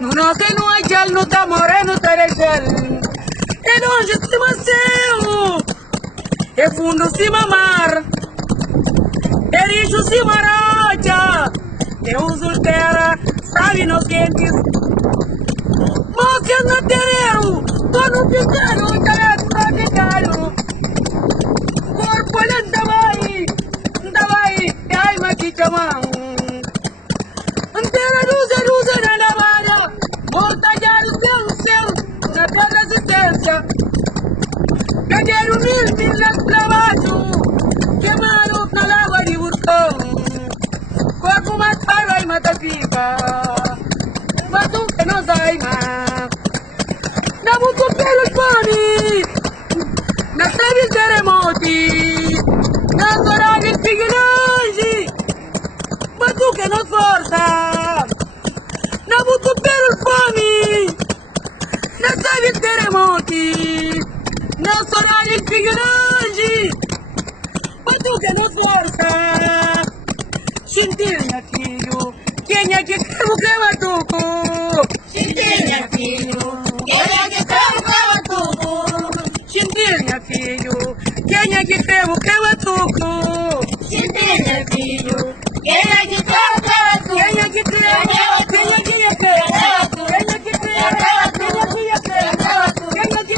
Não tem no agel, não tá moreno, tá regel. É longe cima céu, é fundo cima mar, é lixo cima raja, é uso terra, sabe nos quentes. Mosca no terreno, tô no picaro, tá no picaro. Corpo lenta vai, ai mas que chamam. Quero mil trabalho, queimando na água de burtão. Corpo matar e mata viva, mas um que não sai mais. Na muito pelo fone, na sede terremoto, na zona de longe, mas um que não força. Na muito pelo fone, na sede terremoto. Não sou nada de grande, mas tu que não força. Xintinha, filho, quem é que cravo que é tudo? Xintinha, filho, quem é que cravo que é tudo? Xintinha, filho, quem é que cravo que é tudo? Xintinha, filho, quem é que cravo que é tudo? Quem é que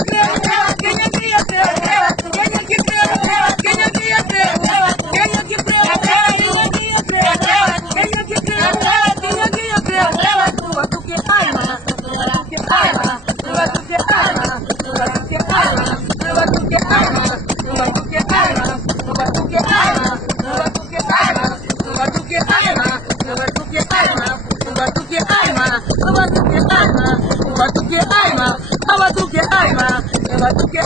cravo? Quem é que é cravo? Quem é que cravo? Quem é que é cravo? Quem é que cravo? Batuque,